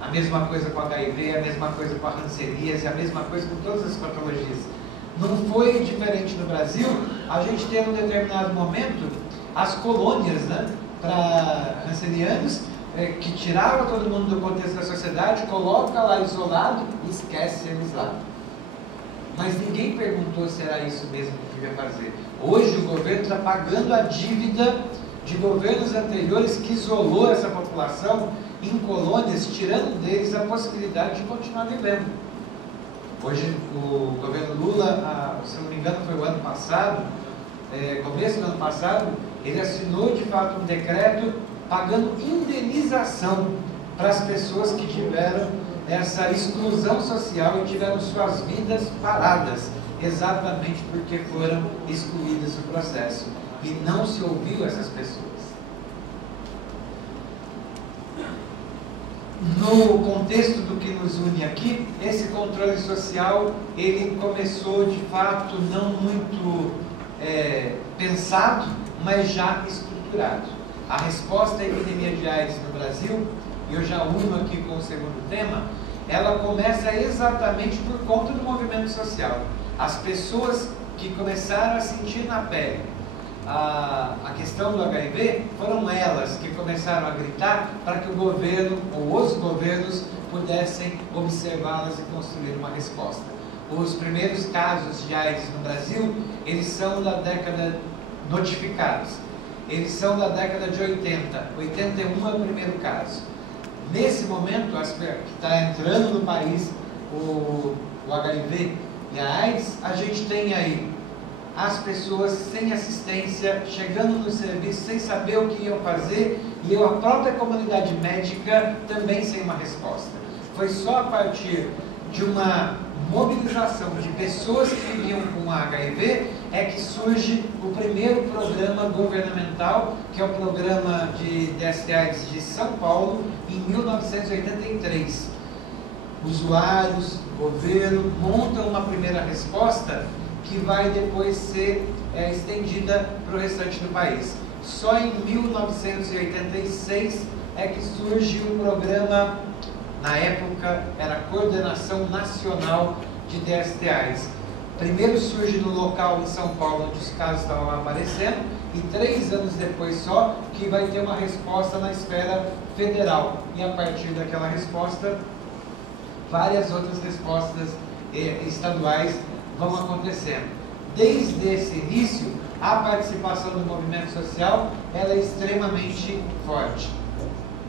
A mesma coisa com HIV, a mesma coisa com a hanseníase, a mesma coisa com todas as patologias. Não foi diferente no Brasil. A gente tem, em um determinado momento, as colônias, né, para hanseníanos, que tirava todo mundo do contexto da sociedade, coloca lá isolado e esquece eles lá. Mas ninguém perguntou se era isso mesmo que devia fazer. Hoje o governo está pagando a dívida de governos anteriores que isolou essa população em colônias, tirando deles a possibilidade de continuar vivendo. Hoje o governo Lula, se não me engano foi o ano passado, começo do ano passado, ele assinou de fato um decreto pagando indenização para as pessoas que tiveram essa exclusão social e tiveram suas vidas paradas, exatamente porque foram excluídas do processo. E não se ouviu essas pessoas. No contexto do que nos une aqui, esse controle social, ele começou de fato não muito pensado, mas já estruturado. A resposta à epidemia de AIDS no Brasil, e eu já uno aqui com o segundo tema, ela começa exatamente por conta do movimento social. As pessoas que começaram a sentir na pele a questão do HIV, foram elas que começaram a gritar para que o governo, ou os governos, pudessem observá-las e construir uma resposta. Os primeiros casos de AIDS no Brasil, eles são da década, notificados, eles são da década de 80, 81 é o primeiro caso. Nesse momento, que está entrando no país o HIV e a AIDS, a gente tem aí as pessoas sem assistência, chegando no serviço sem saber o que iam fazer, e a própria comunidade médica também sem uma resposta. Foi só a partir de uma mobilização de pessoas que viviam com HIV é que surge o primeiro programa governamental, que é o programa de DST-AIDS de São Paulo, em 1983. Usuários, governo, montam uma primeira resposta que vai depois ser estendida para o restante do país. Só em 1986 é que surge o programa, na época era Coordenação Nacional de DST-AIDS. Primeiro surge no local em São Paulo, onde os casos estavam aparecendo, e 3 anos depois só que vai ter uma resposta na esfera federal. E a partir daquela resposta, várias outras respostas estaduais vão acontecendo. Desde esse início, a participação do movimento social ela é extremamente forte.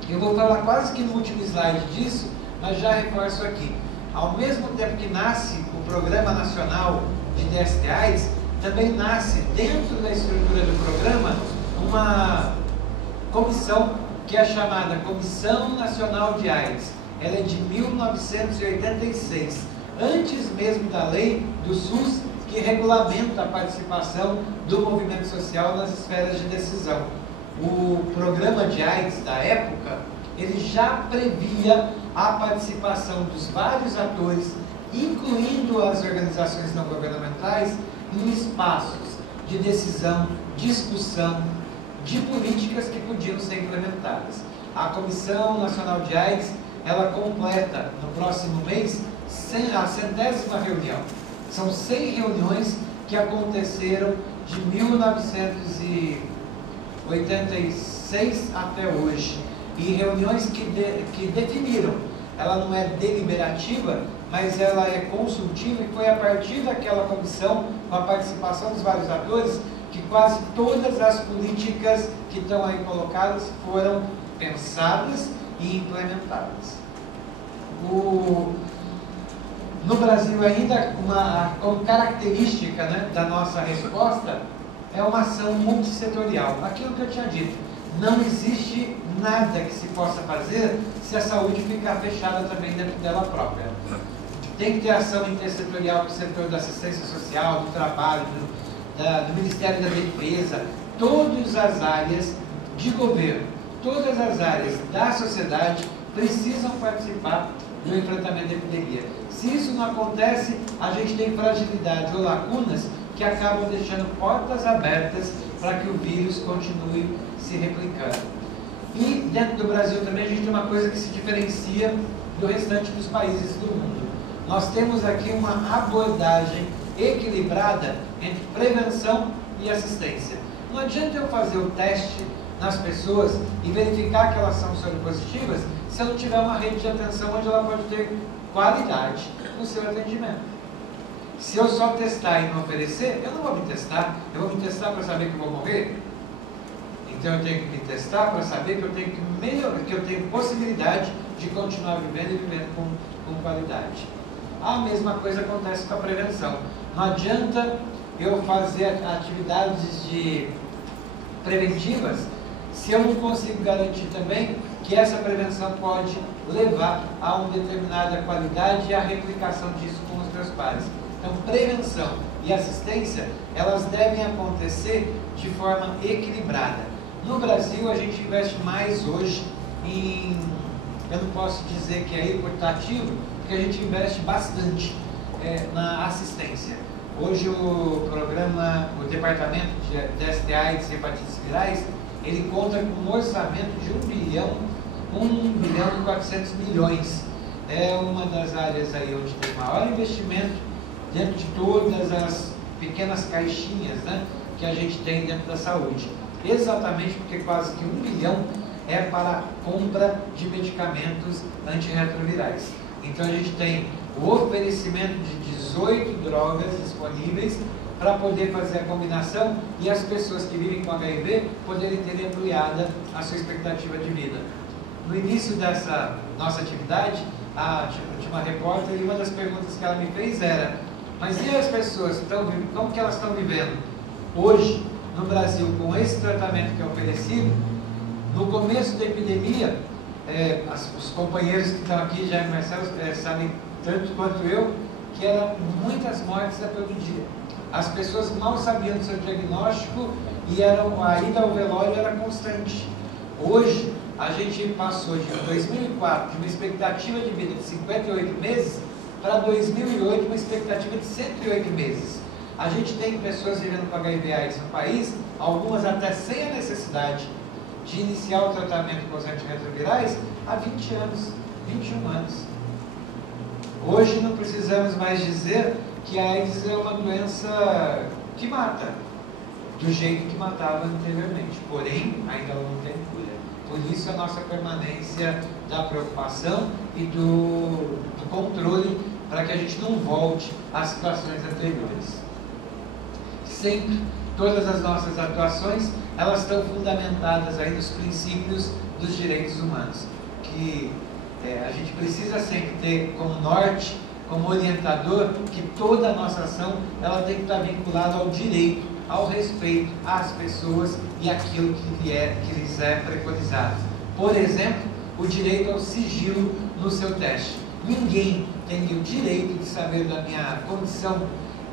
Eu vou falar quase que no último slide disso, mas já reforço aqui. Ao mesmo tempo que nasce o Programa Nacional de DST-AIDS, também nasce dentro da estrutura do programa uma comissão que é chamada Comissão Nacional de AIDS. Ela é de 1986. Antes mesmo da lei do SUS, que regulamenta a participação do movimento social nas esferas de decisão. O programa de AIDS da época, ele já previa a participação dos vários atores, incluindo as organizações não governamentais, em espaços de decisão, discussão, de políticas que podiam ser implementadas. A Comissão Nacional de AIDS, ela completa no próximo mês a 100ª reunião. São 100 reuniões que aconteceram de 1986 até hoje. E reuniões que definiram. Ela não é deliberativa, mas ela é consultiva, e foi a partir daquela comissão, com a participação dos vários atores, que quase todas as políticas que estão aí colocadas foram pensadas e implementadas. No Brasil ainda, como característica, né, da nossa resposta, é uma ação multissetorial. Aquilo que eu tinha dito, não existe nada que se possa fazer se a saúde ficar fechada também dentro dela própria. Tem que ter ação intersetorial do setor da assistência social, do trabalho, do Ministério da Defesa, todas as áreas de governo, todas as áreas da sociedade precisam participar do enfrentamento da epidemia. Se isso não acontece, a gente tem fragilidade ou lacunas que acabam deixando portas abertas para que o vírus continue se replicando. E dentro do Brasil também a gente tem uma coisa que se diferencia do restante dos países do mundo. Nós temos aqui uma abordagem equilibrada entre prevenção e assistência. Não adianta eu fazer o teste nas pessoas e verificar que elas são soropositivas se eu não tiver uma rede de atenção onde ela pode ter qualidade no seu atendimento. Se eu só testar e não oferecer, eu não vou me testar. Eu vou me testar para saber que eu vou morrer? Então eu tenho que me testar para saber que eu tenho que melhorar, que eu tenho possibilidade de continuar vivendo e vivendo com qualidade. A mesma coisa acontece com a prevenção. Não adianta eu fazer atividades preventivas se eu não consigo garantir também que essa prevenção pode levar a uma determinada qualidade e a replicação disso com os meus pares. Então, prevenção e assistência, elas devem acontecer de forma equilibrada. No Brasil, a gente investe mais hoje em, eu não posso dizer que é equitativo, porque a gente investe bastante na assistência. Hoje o Departamento de STI e Hepatites Virais, ele conta com um orçamento de 1 bilhão e 400 milhões. É uma das áreas aí onde tem maior investimento dentro de todas as pequenas caixinhas, né, que a gente tem dentro da saúde. Exatamente porque quase que 1 bilhão é para a compra de medicamentos antirretrovirais. Então a gente tem o oferecimento de 18 drogas disponíveis para poder fazer a combinação e as pessoas que vivem com HIV poderem ter ampliada a sua expectativa de vida. No início dessa nossa atividade, tinha uma repórter e uma das perguntas que ela me fez era: mas e as pessoas, como que elas estão vivendo hoje no Brasil com esse tratamento que é oferecido? No começo da epidemia, os companheiros que estão aqui, Jaime e Marcelo, sabem tanto quanto eu, que eram muitas mortes a todo dia. As pessoas mal sabiam do seu diagnóstico e a ida ao velório era constante. Hoje, a gente passou de 2004, de uma expectativa de vida de 58 meses, para 2008, uma expectativa de 108 meses. A gente tem pessoas vivendo com HIV/AIDS no país, algumas até sem a necessidade de iniciar o tratamento com os antirretrovirais há 20 anos, 21 anos. Hoje não precisamos mais dizer que a AIDS é uma doença que mata, do jeito que matava anteriormente, porém ainda não tem cura. Por isso a nossa permanência da preocupação e do controle para que a gente não volte às situações anteriores. Sempre, todas as nossas atuações, elas estão fundamentadas aí nos princípios dos direitos humanos, que a gente precisa sempre ter como norte, como orientador, que toda a nossa ação ela tem que estar vinculada ao direito, ao respeito às pessoas e àquilo que lhes é preconizado. Por exemplo, o direito ao sigilo no seu teste. Ninguém tem o direito de saber da minha condição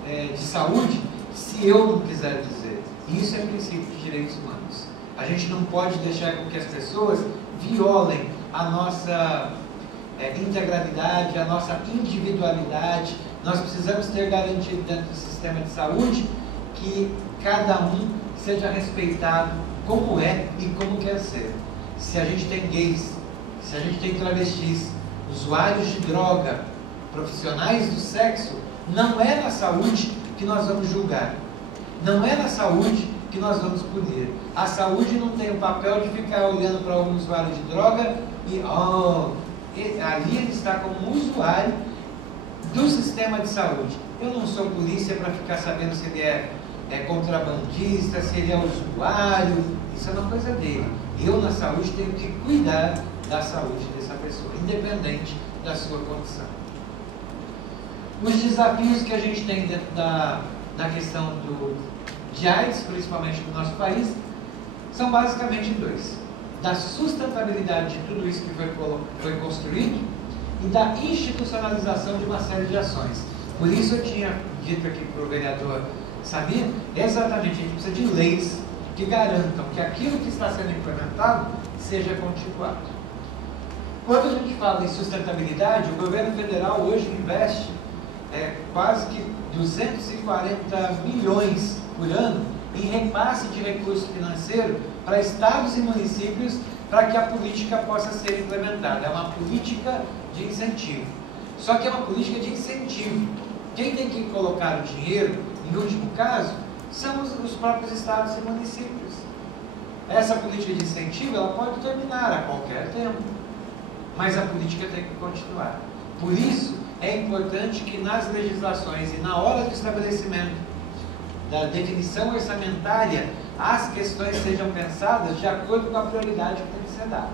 de saúde se eu não quiser dizer. Isso é princípio de direitos humanos. A gente não pode deixar com que as pessoas violem a nossa integralidade, a nossa individualidade. Nós precisamos ter garantido dentro do sistema de saúde que cada um seja respeitado como é e como quer ser. Se a gente tem gays, se a gente tem travestis, usuários de droga, profissionais do sexo, não é na saúde que nós vamos julgar. Não é na saúde que nós vamos punir. A saúde não tem o papel de ficar olhando para um usuário de droga e ali ele está como usuário do sistema de saúde. Eu não sou polícia para ficar sabendo se ele é contrabandista, se ele é usuário. Isso é uma coisa dele. Eu, na saúde, tenho que cuidar da saúde dessa pessoa, independente da sua condição. Os desafios que a gente tem dentro da questão de AIDS, principalmente no nosso país, são basicamente dois: da sustentabilidade de tudo isso que foi construído e da institucionalização de uma série de ações. Por isso eu tinha dito aqui para o vereador Samir, exatamente, a gente precisa de leis que garantam que aquilo que está sendo implementado seja continuado. Quando a gente fala em sustentabilidade, o governo federal hoje investe quase que 240 milhões por ano em repasse de recurso financeiro para estados e municípios para que a política possa ser implementada. É uma política de incentivo. Só que é uma política de incentivo. Quem tem que colocar o dinheiro, em último caso, são os próprios estados e municípios. Essa política de incentivo, ela pode terminar a qualquer tempo, mas a política tem que continuar. Por isso, é importante que nas legislações e na hora do estabelecimento da definição orçamentária, as questões sejam pensadas de acordo com a prioridade que tem que ser dada.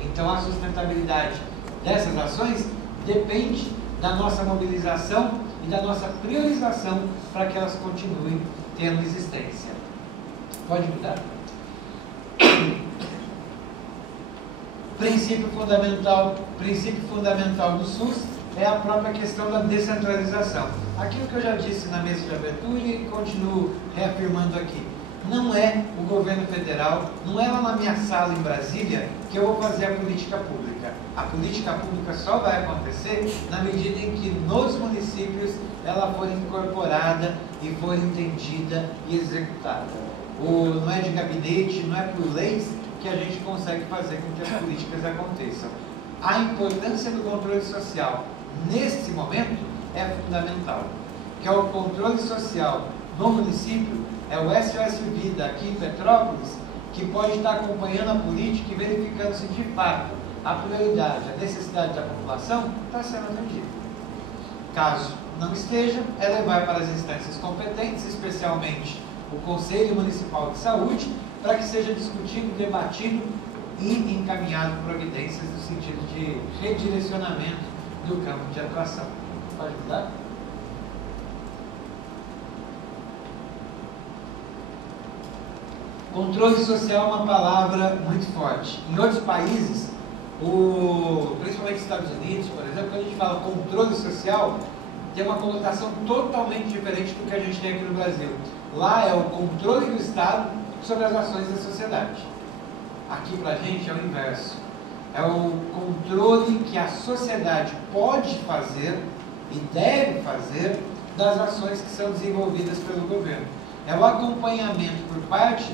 Então, a sustentabilidade dessas ações depende da nossa mobilização e da nossa priorização para que elas continuem tendo existência. Pode mudar? Princípio fundamental do SUS é a própria questão da descentralização. Aquilo que eu já disse na mesa de abertura e continuo reafirmando aqui. Não é o governo federal, não é lá na minha sala em Brasília que eu vou fazer a política pública. A política pública só vai acontecer na medida em que nos municípios ela for incorporada e for entendida e executada. Não é de gabinete, não é por leis que a gente consegue fazer com que as políticas aconteçam. A importância do controle social nesse momento é fundamental, que é o controle social no município, é o SOS Vida aqui em Petrópolis, que pode estar acompanhando a política e verificando se de fato a prioridade, a necessidade da população está sendo atendida. Caso não esteja, é levar para as instâncias competentes, especialmente o Conselho Municipal de Saúde, para que seja discutido, debatido e encaminhado providências no sentido de redirecionamento do campo de atuação. Pode mudar? Controle social é uma palavra muito forte. Em outros países, principalmente nos Estados Unidos, por exemplo, quando a gente fala controle social, tem uma conotação totalmente diferente do que a gente tem aqui no Brasil. Lá é o controle do Estado sobre as ações da sociedade. Aqui para a gente é o inverso. É o controle que a sociedade pode fazer e deve fazer das ações que são desenvolvidas pelo governo. É o acompanhamento por parte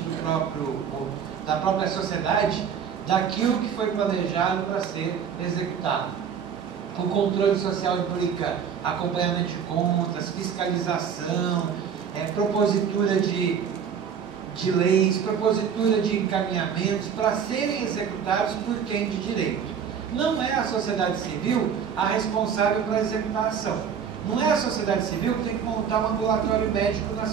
da própria sociedade daquilo que foi planejado para ser executado. O controle social implica acompanhamento de contas, fiscalização, propositura de leis, propositura de encaminhamentos para serem executados por quem de direito. Não é a sociedade civil a responsável por executar a ação. Não é a sociedade civil que tem que montar um ambulatório médico nas